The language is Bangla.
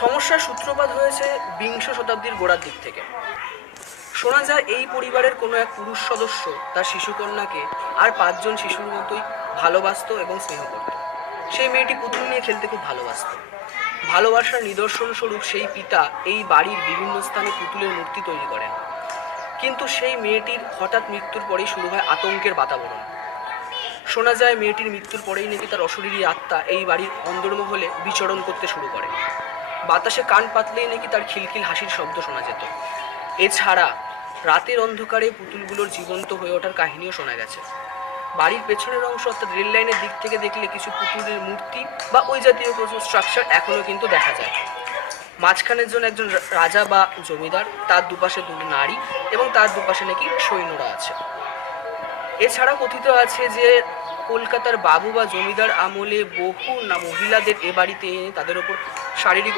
সমস্যার সূত্রপাত হয়েছে বিংশ শতাব্দীর গোড়ার দিক থেকে। শোনা যায় এই পরিবারের কোনো এক পুরুষ সদস্য তার শিশুকন্যাকে আর 5জন শিশুর মতোই ভালোবাসতো এবং স্নেহ করত। সেই মেয়েটি পুতুল নিয়ে খেলতে খুব ভালোবাসত। ভালোবাসার নিদর্শন স্বরূপ সেই পিতা এই বাড়ির বিভিন্ন স্থানে পুতুলের মূর্তি তৈরি করেন। কিন্তু সেই মেয়েটির হঠাৎ মৃত্যুর পরেই শুরু হয় আতঙ্কের বাতাবরণ। শোনা যায় মেয়েটির মৃত্যুর পরেই নাকি তার অশরীরী আত্মা এই বাড়ির অন্দরমহলে বিচরণ করতে শুরু করে। বাতাসে কান পাতলেই নাকি তার খিলখিল হাসির শব্দ শোনা যেত। এছাড়া রাতের অন্ধকারে পুতুলগুলোর জীবন্ত হয়ে ওঠার কাহিনীও শোনা গেছে। বাড়ির পেছনের অংশ অর্থাৎ রেল লাইনের দিক থেকে দেখলে কিছু পুতুলের মূর্তি বা ওই জাতীয় কিছু স্ট্রাকচার এখনও কিন্তু দেখা যায়। মাঝখানের জন্য একজন রাজা বা জমিদার, তার দুপাশে দুটো নারী এবং তার দুপাশে নাকি সৈন্যরা আছে। এছাড়া কথিত আছে যে কলকাতার বাবু বা জমিদার আমলে বহু মহিলাদের এ বাড়িতে এনে তাদের ওপর শারীরিক